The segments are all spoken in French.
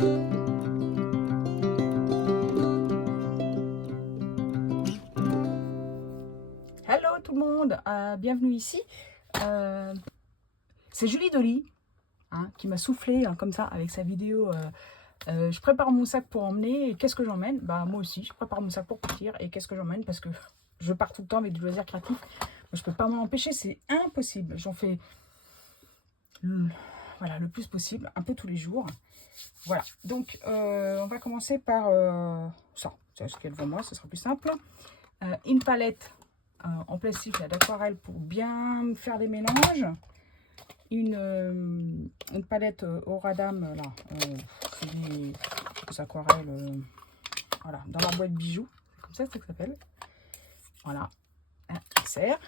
Hello tout le monde, bienvenue ici. C'est Julie Dolly qui m'a soufflé comme ça avec sa vidéo. Je prépare mon sac pour emmener et qu'est-ce que j'emmène? Bah moi aussi, je prépare mon sac pour partir et qu'est-ce que j'emmène parce que je pars tout le temps avec du loisir créatif. Je peux pas m'en empêcher, c'est impossible. J'en fais voilà, le plus possible, un peu tous les jours. Voilà, donc on va commencer par ça. C'est ce qu'il y a devant moi, ce sera plus simple. Une palette en plastique d'aquarelle pour bien faire des mélanges. Une palette Oradam, là, c'est des aquarelles voilà, dans leur boîte bijoux, c'est comme ça que ça s'appelle. Voilà, un sert.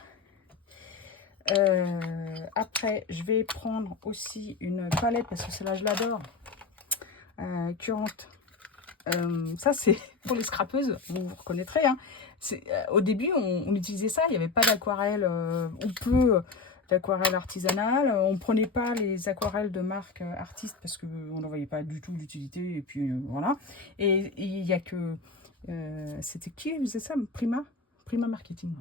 Après, je vais prendre aussi une palette, parce que celle-là, je l'adore, Curante. Ça, c'est pour les scrapeuses, vous reconnaîtrez. Hein. Au début, on utilisait ça, il n'y avait pas d'aquarelle, ou peu d'aquarelle artisanale. On ne prenait pas les aquarelles de marque artiste parce qu'on n'en voyait pas du tout l'utilité. Et puis voilà. Et il n'y a que. C'était qui faisait ça? Prima Marketing.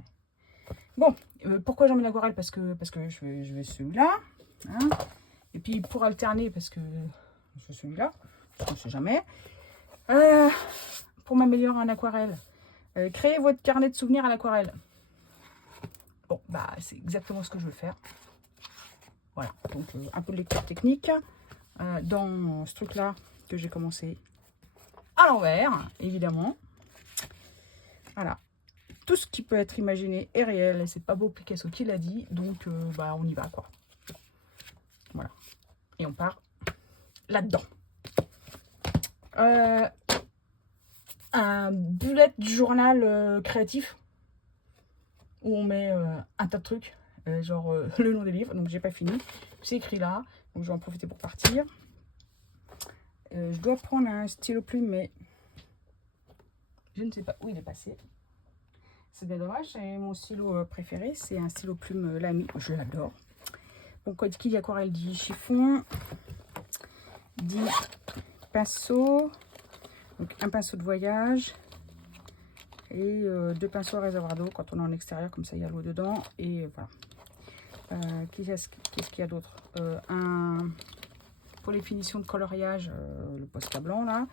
Ouais. Bon, pourquoi j'emmène l'aquarelle? Parce que je vais celui-là. Hein. Et puis pour alterner, parce que je celui-là, on ne sait jamais. Pour m'améliorer en aquarelle, créez votre carnet de souvenirs à l'aquarelle. Bon, bah c'est exactement ce que je veux faire. Voilà, donc un peu de lecture technique dans ce truc-là que j'ai commencé à l'envers, évidemment. Voilà, tout ce qui peut être imaginé est réel, et c'est pas beau Picasso qui l'a dit, donc bah on y va quoi. Voilà, et on part là-dedans. Un bullet journal créatif où on met un tas de trucs, genre le nom des livres, donc j'ai pas fini, c'est écrit là, donc je vais en profiter pour partir. Je dois prendre un stylo plume, mais je ne sais pas où il est passé. C'est bien dommage, c'est mon stylo préféré, c'est un stylo plume Lamy, je l'adore. Donc qui dit aquarelle dit chiffon, dit pinceau. Donc un pinceau de voyage et deux pinceaux à réservoir d'eau quand on est en extérieur, comme ça il y a l'eau dedans. Et voilà. Qu'est-ce qu'il y a d'autre? Pour les finitions de coloriage, le Posca blanc là.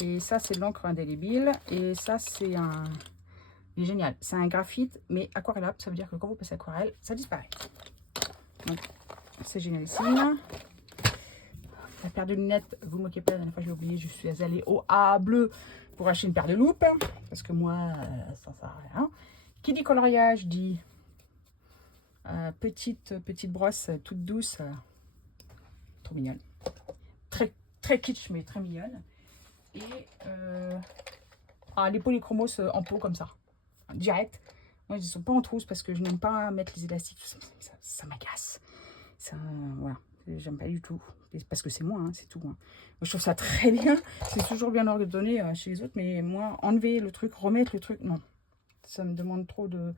Et ça c'est de l'encre indélébile. Et ça c'est un... Il est génial. C'est un graphite mais aquarellable. Ça veut dire que quand vous passez aquarelle, ça disparaît. Donc c'est génialissime. La paire de lunettes, vous ne moquez pas, la dernière fois j'ai oublié, je suis allée au A bleu pour acheter une paire de loupes, parce que moi, ça sert à rien. Qui dit coloriage dit petite brosse toute douce, trop mignonne. Très kitsch, mais très mignonne. Et les polychromos en pot comme ça, direct. Moi, ils ne sont pas en trousse parce que je n'aime pas mettre les élastiques, ça m'agace. Voilà. J'aime pas du tout, parce que c'est moi, hein, c'est tout. Hein. Moi, je trouve ça très bien, c'est toujours bien ordonné chez les autres, mais moi, enlever le truc, remettre le truc, non. Ça me demande trop de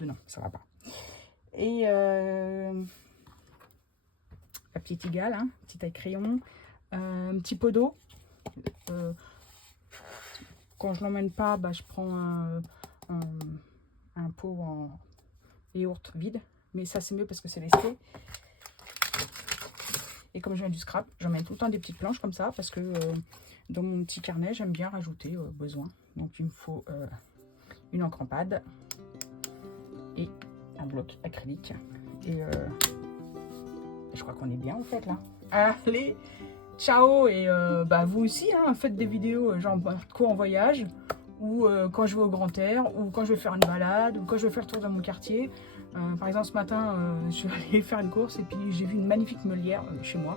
non, ça va pas. Et papier égal, hein, petit taille crayon, un petit pot d'eau. Quand je l'emmène pas, bah, je prends un pot en yaourt vide, mais ça c'est mieux parce que c'est lesté. Et comme je viens du scrap, j'emmène tout le temps des petites planches comme ça parce que dans mon petit carnet, j'aime bien rajouter besoin. Donc il me faut une encre en pad et un bloc acrylique. Et je crois qu'on est bien en fait là. Allez, ciao. Et bah, vous aussi, hein, faites des vidéos genre quoi en voyage, ou quand je vais au grand air, ou quand je vais faire une balade, ou quand je vais faire le tour dans mon quartier. Par exemple, ce matin, je suis allée faire une course et puis j'ai vu une magnifique meulière chez moi.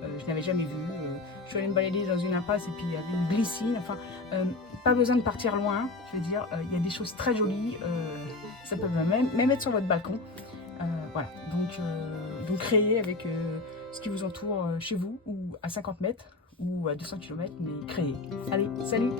Je n'avais jamais vu. Je suis allée me balader dans une impasse et puis il y avait une glycine. Enfin, pas besoin de partir loin. Je veux dire, il y a des choses très jolies. Ça peut même être sur votre balcon. Voilà. Donc créez avec ce qui vous entoure chez vous, ou à 50 mètres, ou à 200 km, mais créez. Allez, salut!